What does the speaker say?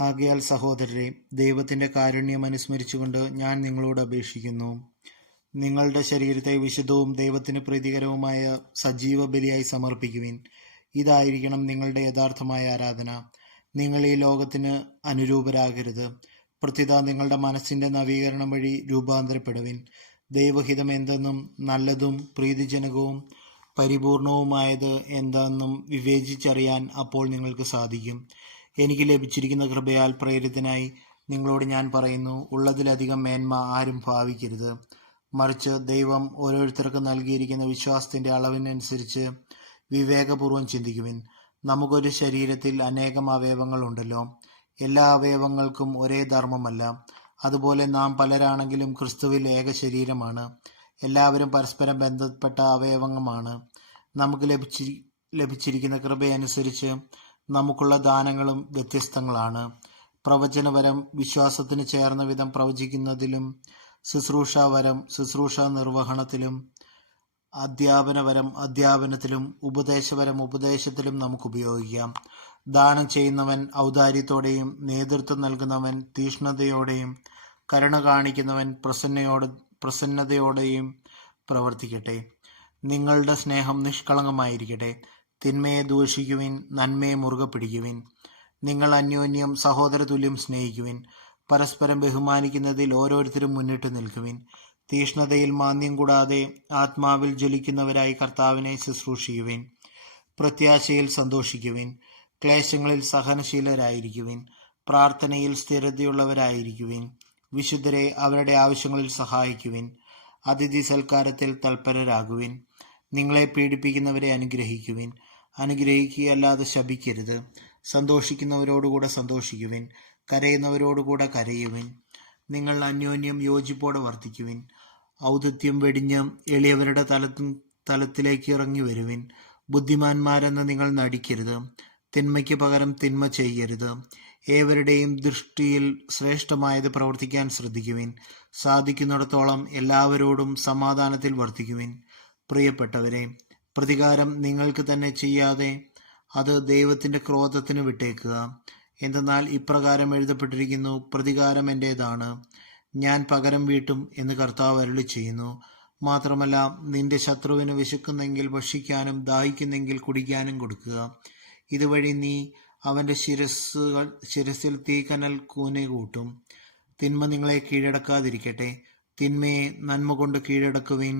ആകയാൽ സഹോദരരെ, ദൈവത്തിന്റെ കാരുണ്യം അനുസ്മരിച്ചുകൊണ്ട് ഞാൻ നിങ്ങളോട് അപേക്ഷിക്കുന്നു, നിങ്ങളുടെ ശരീരത്തെ വിശുദ്ധവും ദൈവത്തിന് പ്രീതികരവുമായ സജീവ ബലിയായി സമർപ്പിക്കുവിൻ. ഇതായിരിക്കണം നിങ്ങളുടെ യഥാർത്ഥമായ ആരാധന. നിങ്ങൾ ഈ ലോകത്തിന് അനുരൂപരാകരുത്, പ്രത്യുത നിങ്ങളുടെ മനസ്സിന്റെ നവീകരണം വഴി രൂപാന്തരപ്പെടുവിൻ. ദൈവഹിതം എന്തെന്നും നല്ലതും പ്രീതിജനകവും പരിപൂർണവുമായത് എന്താണെന്നും വിവേചിച്ചറിയാൻ അപ്പോൾ നിങ്ങൾക്ക് സാധിക്കും. എനിക്ക് ലഭിച്ചിരിക്കുന്ന കൃപയാൽ പ്രേരിതനായി നിങ്ങളോട് ഞാൻ പറയുന്നു, ഉള്ളതിലധികം മേന്മ ആരും ഭാവിക്കരുത്. മറിച്ച് ദൈവം ഓരോരുത്തർക്കും നൽകിയിരിക്കുന്ന വിശ്വാസത്തിന്റെ അളവിനനുസരിച്ച് വിവേകപൂർവ്വം ചിന്തിക്കുവിൻ. നമുക്കൊരു ശരീരത്തിൽ അനേകം അവയവങ്ങൾ ഉണ്ടല്ലോ, എല്ലാ അവയവങ്ങൾക്കും ഒരേ ധർമ്മമല്ല. അതുപോലെ നാം പലരാണെങ്കിലും ക്രിസ്തുവിൽ ഏക ശരീരമാണ്. എല്ലാവരും പരസ്പരം ബന്ധപ്പെട്ട അവയവങ്ങളാണ്. നമുക്ക് ലഭിച്ചിരിക്കുന്ന കൃപയനുസരിച്ച് നമുക്കുള്ള ദാനങ്ങളും വ്യത്യസ്തങ്ങളാണ്. പ്രവചനവരം വിശ്വാസത്തിന് ചേർന്ന വിധം പ്രവചിക്കുന്നതിലും, ശുശ്രൂഷാവരം ശുശ്രൂഷ നിർവഹണത്തിലും, അധ്യാപനവരം അധ്യാപനത്തിലും, ഉപദേശവരം ഉപദേശത്തിലും നമുക്ക് ഉപയോഗിക്കാം. ദാനം ചെയ്യുന്നവൻ ഔദാര്യത്തോടെയും, നേതൃത്വം നൽകുന്നവൻ തീഷ്ണതയോടെയും, കരുണ കാണിക്കുന്നവൻ പ്രസന്നതയോടെയും പ്രവർത്തിക്കട്ടെ. നിങ്ങളുടെ സ്നേഹം നിഷ്കളങ്കമായിരിക്കട്ടെ. തിന്മയെ ദൂഷിക്കുവിൻ, നന്മയെ മുറുകെ പിടിക്കുവിൻ. നിങ്ങൾ അന്യോന്യം സഹോദരതുല്യം സ്നേഹിക്കുവിൻ. പരസ്പരം ബഹുമാനിക്കുന്നതിൽ ഓരോരുത്തരും മുന്നിട്ട് നിൽക്കുവിൻ. തീഷ്ണതയിൽ മാന്ദ്യം കൂടാതെ ആത്മാവിൽ ജ്വലിക്കുന്നവരായി കർത്താവിനെ ശുശ്രൂഷിക്കുവിൻ. പ്രത്യാശയിൽ സന്തോഷിക്കുവിൻ. ക്ലേശങ്ങളിൽ സഹനശീലരായിരിക്കുവിൻ. പ്രാർത്ഥനയിൽ സ്ഥിരതയുള്ളവരായിരിക്കുവിൻ. വിശുദ്ധരെ അവരുടെ ആവശ്യങ്ങളിൽ സഹായിക്കുവിൻ. അതിഥി സൽക്കാരത്തിൽ തൽപരരാകുവിൻ. നിങ്ങളെ പീഡിപ്പിക്കുന്നവരെ അനുഗ്രഹിക്കുവിൻ. അനുഗ്രഹിക്കുകയല്ലാതെ ശപിക്കരുത്. സന്തോഷിക്കുന്നവരോടുകൂടെ സന്തോഷിക്കുവിൻ. കരയുന്നവരോടുകൂടെ കരയുവിൻ. നിങ്ങൾ അന്യോന്യം യോജിപ്പോടെ വർത്തിക്കുവിൻ. ഔദത്യം വെടിഞ്ഞ് എളിയവരുടെ തലത്തിലേക്ക് ഇറങ്ങി വരുവിൻ. ബുദ്ധിമാന്മാരെന്ന് നിങ്ങൾ നടിക്കരുത്. തിന്മയ്ക്ക് പകരം തിന്മ ചെയ്യരുത്. ഏവരുടെയും ദൃഷ്ടിയിൽ ശ്രേഷ്ഠമായത് പ്രവർത്തിക്കാൻ ശ്രദ്ധിക്കുവിൻ. സാധിക്കുന്നിടത്തോളം എല്ലാവരോടും സമാധാനത്തിൽ വർത്തിക്കുവിൻ. പ്രിയപ്പെട്ടവരെ, പ്രതികാരം നിങ്ങൾക്ക് തന്നെ ചെയ്യാതെ അത് ദൈവത്തിന്റെ ക്രോധത്തിന് വിട്ടേക്കുക. എന്തെന്നാൽ ഇപ്രകാരം എഴുതപ്പെട്ടിരിക്കുന്നു, പ്രതികാരം എന്റേതാണ്, ഞാൻ പകരം വീട്ടും എന്ന് കർത്താവ് അരുളിച്ചെയ്യുന്നു. മാത്രമല്ല, നിന്റെ ശത്രുവിന് വിശക്കുന്നെങ്കിൽ ഭക്ഷിക്കാനും ദാഹിക്കുന്നെങ്കിൽ കുടിക്കാനും കൊടുക്കുക. ഇതുവഴി നീ അവന്റെ ശിരസിൽ തീക്കനൽ കൂനെ കൂട്ടും. തിന്മ നിങ്ങളെ കീഴടക്കാതിരിക്കട്ടെ, തിന്മയെ നന്മ കൊണ്ട് കീഴടക്കുവിൻ.